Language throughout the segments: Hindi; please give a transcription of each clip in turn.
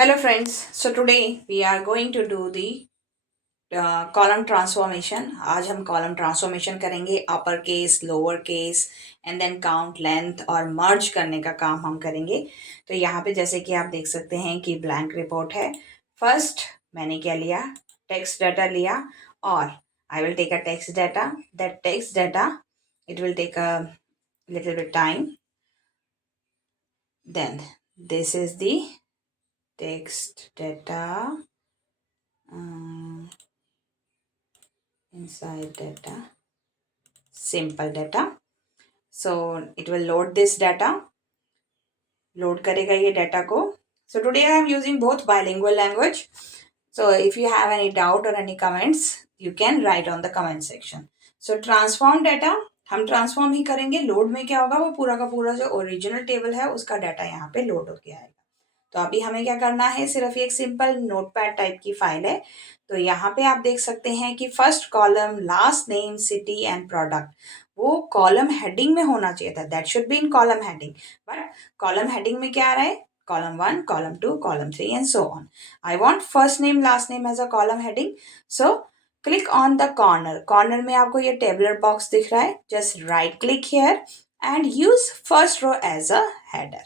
Hello friends, so today we are going to do the column transformation. आज हम column transformation करेंगे, upper case, lower case and then count, length और मर्ज करने का काम हम करेंगे. तो यहाँ पे जैसे कि आप देख सकते हैं कि ब्लैंक रिपोर्ट है. फर्स्ट मैंने क्या लिया, टेक्स्ट डाटा लिया और I will take a text data. That text data it will take a little bit time. Then this is the text data. Inside data, simple data. So it will load this data, load करेगा ये data को. So today I am using both bilingual language. So if you have any doubt or any comments, you can write on the comment section. So transform data हम ट्रांसफॉर्म ही करेंगे. लोड में क्या होगा, वो पूरा का पूरा जो ओरिजिनल टेबल है उसका डाटा यहाँ पे लोड होके आएगा. तो अभी हमें क्या करना है, सिर्फ एक सिंपल नोटपैड टाइप की फाइल है. तो यहाँ पे आप देख सकते हैं कि first column, last name, city and product, वो कॉलम हेडिंग में होना चाहिए था. That should be in column heading, but column heading में क्या आ रहा है, column 1, column 2, column 3 and so on. I want first name last name as a column heading. So click on the corner. Corner में आपको ये टेबलर बॉक्स दिख रहा है. Just right click here and use first row as a header.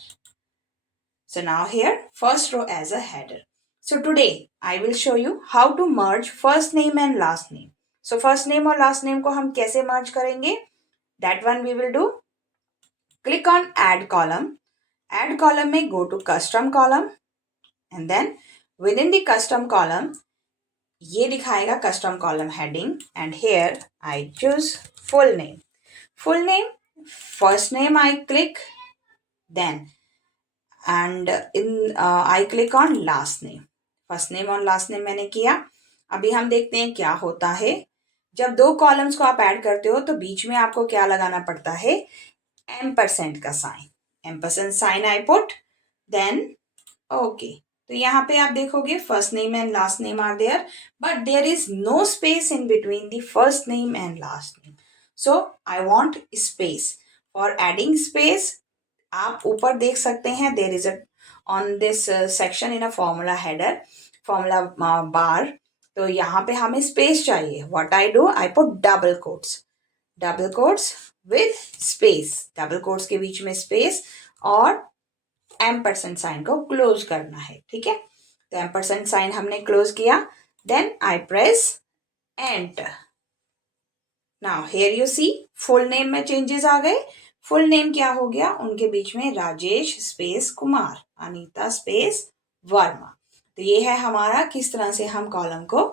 So now here first row as a header. So today I will show you how to merge first name and last name. So first name और last name को हम कैसे merge करेंगे, that one we will do. Click on add column. Add column में go to custom column and then within the custom column ये दिखाएगा custom column heading and here I choose full name. Full name, first name I click, then and I click on last name. First name और लास्ट नेम मैंने किया. अभी हम देखते हैं क्या होता है. जब दो कॉलम्स को आप ऐड करते हो तो बीच में आपको क्या लगाना पड़ता है, एम्परसेंट का साइन. Ampersand sign I put, then okay. तो यहाँ पे आप देखोगे first name and last name are there, but there is no space in between the first name and last name. So I want space. For adding space आप ऊपर देख सकते हैं, there is a on this section in a formula header, formula bar. तो यहाँ पे हमें स्पेस चाहिए. What I do, I put double quotes. Double quotes with space, double quotes के बीच में स्पेस और एम्परसेंट साइन को क्लोज करना है. ठीक है, तो एम्परसेंट साइन हमने क्लोज किया. Then I press enter. Now here you see full name में चेंजेस आ गए. फुल नेम क्या हो गया, उनके बीच में राजेश स्पेस कुमार, अनीता स्पेस वर्मा. तो ये है हमारा किस तरह से हम कॉलम को,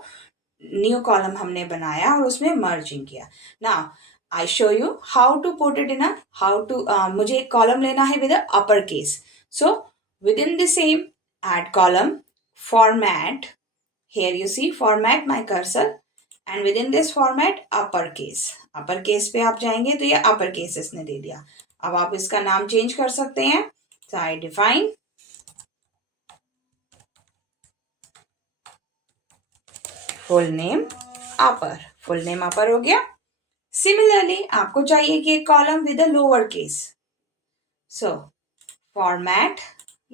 न्यू कॉलम हमने बनाया और उसमें मर्जिंग किया. Now I show you how to put it in a, how to, मुझे एक कॉलम लेना है with upper case. So with in the same add column, format, here you see format my cursor and within this format upper case पे आप जाएंगे तो ये upper case इसने दे दिया. अब आप इसका नाम चेंज कर सकते हैं. so I define full name upper हो गया. सिमिलरली आपको चाहिए कि एक column with a lower case. So format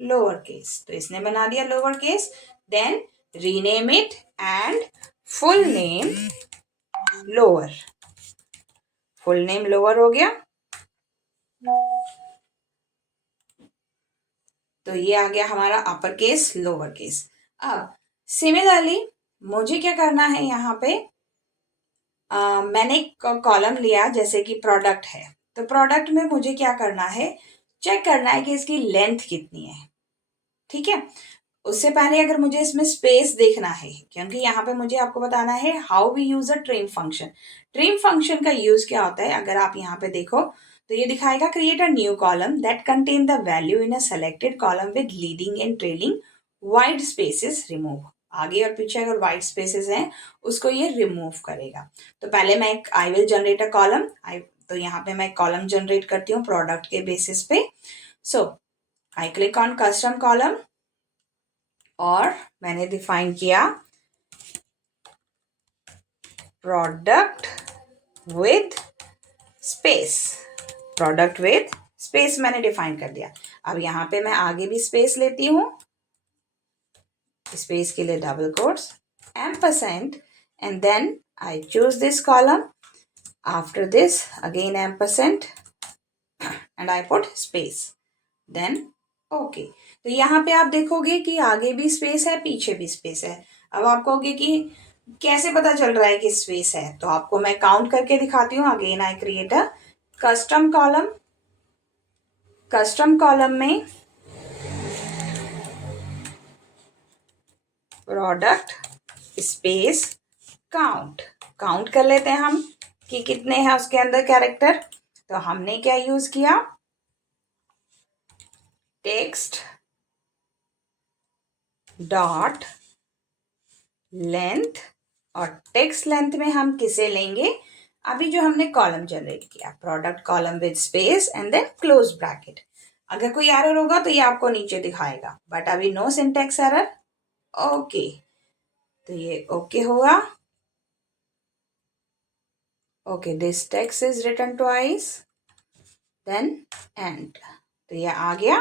lower case, तो इसने बना दिया lower case. Then rename it and full name lower. Full name lower हो गया. तो ये आ गया हमारा अपर केस लोअर केस. अब सिमिलरली मुझे क्या करना है, यहाँ पे मैंने एक कॉलम लिया जैसे कि प्रोडक्ट है. तो प्रोडक्ट में मुझे क्या करना है, चेक करना है कि इसकी लेंथ कितनी है. ठीक है, उससे पहले अगर मुझे इसमें स्पेस देखना है, क्योंकि यहाँ पे मुझे आपको बताना है how we use a trim function. Trim function का यूज क्या होता है, अगर आप यहाँ पे देखो तो ये दिखाएगा create a new column that contain the value in a selected column with leading and trailing wide spaces remove. आगे और पीछे अगर वाइड स्पेसेस हैं उसको ये रिमूव करेगा. तो पहले मैं एक I will generate a column. तो यहाँ पे मैं कॉलम जनरेट करती हूँ प्रोडक्ट के बेसिस पे. So I click on custom column और मैंने डिफाइन किया product with space. Product with space मैंने डिफाइन कर दिया. अब यहाँ पे मैं आगे भी स्पेस लेती हूँ. स्पेस के लिए double quotes, ampersand, and then I choose this column. After this again ampersand and I put space, then okay. तो यहाँ पे आप देखोगे कि आगे भी स्पेस है, पीछे भी स्पेस है. अब आप कहोगे कि कैसे पता चल रहा है कि स्पेस है, तो आपको मैं काउंट करके दिखाती हूँ. Again I create a custom column. Custom column में प्रोडक्ट स्पेस काउंट, काउंट कर लेते हैं हम कि कितने हैं उसके अंदर कैरेक्टर. तो हमने क्या यूज किया, टेक्स्ट डॉट लेंथ, और टेक्स्ट लेंथ में हम किसे लेंगे, अभी जो हमने कॉलम जनरेट किया, product column with space and then close bracket. अगर कोई एरर होगा तो ये आपको नीचे दिखाएगा, बट अभी नो सिंटैक्स एरर. ओके, तो ये ओके होगा. Okay, this text is written twice, then end. तो ये आ गया.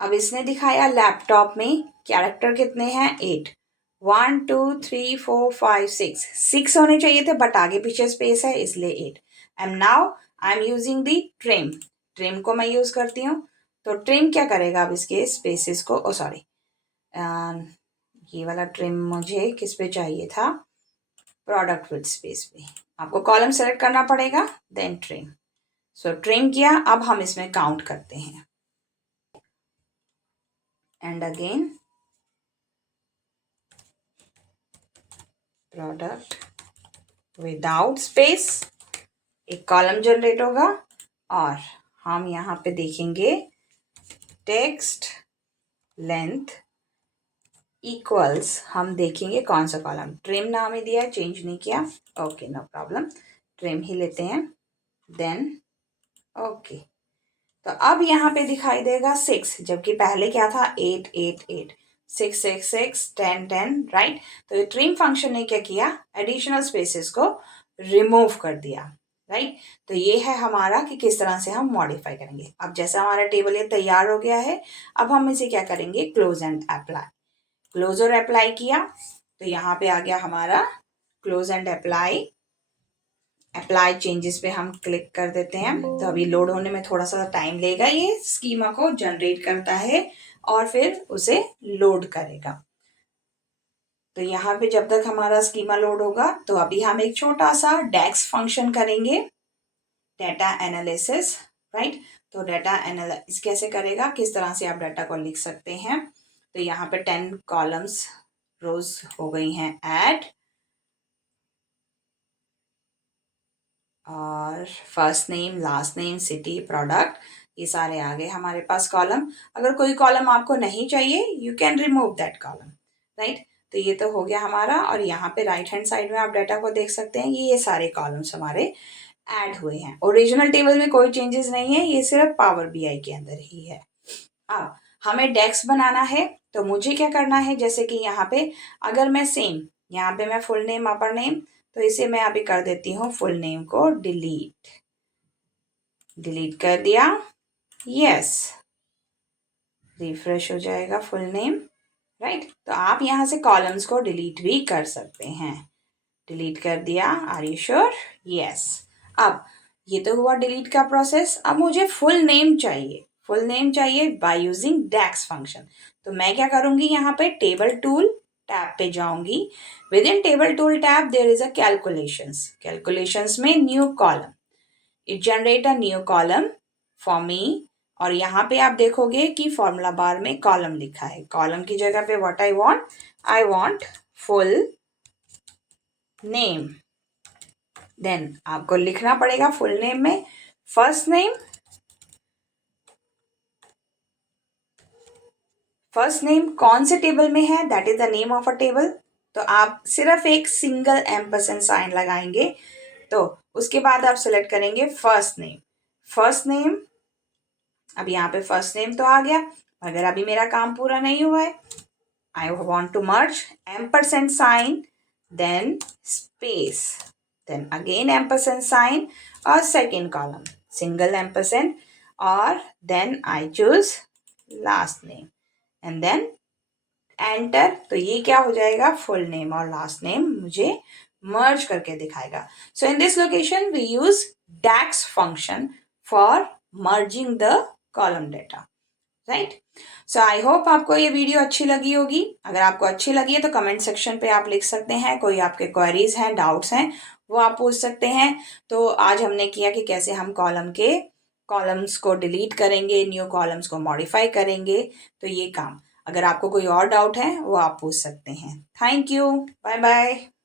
अब इसने दिखाया लैपटॉप में कैरेक्टर कितने हैं, 8. 1 2 3 4 5 6 होने चाहिए थे, बट आगे पीछे स्पेस है इसलिए 8. And now I am using the trim. Trim को मैं यूज करती हूँ. तो ट्रिम क्या करेगा, अब इसके स्पेसिस को, ओ सॉरी, ये वाला ट्रिम मुझे किस पे चाहिए था, प्रोडक्ट विद स्पेस पे. आपको कॉलम सेलेक्ट करना पड़ेगा, देन ट्रिम. सो ट्रिम किया. अब हम इसमें काउंट करते हैं. And again product without space, एक कॉलम जनरेट होगा, और हम यहाँ पे देखेंगे टेक्स्ट लेंथ इक्वल्स, हम देखेंगे कौन सा कॉलम. ट्रिम नाम ही दिया है, चेंज नहीं किया. ओके, नो प्रॉब्लम, ट्रिम ही लेते हैं. देन ओके, तो अब यहाँ पे दिखाई देगा 6, जबकि पहले क्या था, 8 8 8, 6 6 6 10 10, राइट. तो ये ट्रिम फंक्शन ने क्या किया, एडिशनल स्पेसेस को रिमूव कर दिया, राइट. तो ये है हमारा कि किस तरह से हम मॉडिफाई करेंगे. अब जैसा हमारा टेबल ये तैयार हो गया है, अब हम इसे क्या करेंगे, क्लोज एंड अप्लाई. क्लोज और अप्लाई किया, तो यहाँ पे आ गया हमारा close and apply. Apply changes पे हम क्लिक कर देते हैं. तो अभी लोड होने में थोड़ा सा टाइम लेगा, ये स्कीमा को जनरेट करता है और फिर उसे लोड करेगा. तो यहाँ पे जब तक हमारा स्कीमा लोड होगा, तो अभी हम एक छोटा सा डेक्स फंक्शन करेंगे, डाटा एनालिसिस, राइट. तो डाटा एनालिसिस कैसे करेगा, किस तरह से आप डाटा को लिख सकते हैं. तो यहाँ पे 10 कॉलम्स रोज हो गई हैं ऐड, और first name, last name, city, product, ये सारे आ गए हमारे पास कॉलम. अगर कोई कॉलम आपको नहीं चाहिए, you can remove that column, right. तो ये तो हो गया हमारा. और यहाँ पे राइट हैंड साइड में आप डाटा को देख सकते हैं, ये सारे कॉलम्स हमारे ऐड हुए हैं. ओरिजिनल टेबल में कोई चेंजेस नहीं है, ये सिर्फ पावर बीआई के अंदर ही है. अब हमें डेस्क बनाना है, तो मुझे क्या करना है, जैसे कि यहाँ पे अगर मैं सेम, यहाँ पे मैं फुल नेम, अपर नेम, तो इसे मैं अभी कर देती हूँ फुल नेम को डिलीट. डिलीट कर दिया, यस, रिफ्रेश हो जाएगा फुल नेम, राइट. तो आप यहाँ से कॉलम्स को डिलीट भी कर सकते हैं. डिलीट कर दिया, आर यू श्योर, यस. अब ये तो हुआ डिलीट का प्रोसेस. अब मुझे फुल नेम चाहिए, फुल नेम चाहिए बाय यूजिंग डेक्स फंक्शन. तो मैं क्या करूंगी, यहाँ पे टेबल टूल टैब पे जाऊंगी. Within table tool tab there is a calculations. Calculations में new column, it generate a new column for me. और यहाँ पे आप देखोगे कि फॉर्मूला बार में कॉलम लिखा है. कॉलम की जगह पे what I want full name. देन आपको लिखना पड़ेगा फुल नेम में फर्स्ट नेम, फर्स्ट नेम कौन से टेबल में है, that is the name of a table. तो आप सिर्फ एक सिंगल एम्परसेंड साइन लगाएंगे. तो उसके बाद आप सिलेक्ट करेंगे फर्स्ट नेम. फर्स्ट नेम, अब यहाँ पे फर्स्ट नेम तो आ गया, मगर अभी मेरा काम पूरा नहीं हुआ है. I want to merge ampersand sign, then space, then again ampersand sign or second column single ampersand, or then I choose last name, and then enter. तो ये क्या हो जाएगा, फुल नेम और लास्ट नेम मुझे मर्ज करके दिखाएगा। So in this location we use DAX function for merging the column data, right. So I hope आपको ये वीडियो अच्छी लगी होगी। अगर आपको अच्छी लगी है तो कमेंट सेक्शन पे आप लिख सकते हैं, कोई आपके क्वेरीज हैं, डाउट्स हैं, वो आप पूछ सकते हैं। तो आज हमने किया कि कैसे हम कॉलम्स को डिलीट करेंगे, न्यू कॉलम्स को मॉडिफाई करेंगे, तो ये काम। अगर आपको कोई और डाउट है वो आप पूछ सकते हैं। Thank you, bye bye.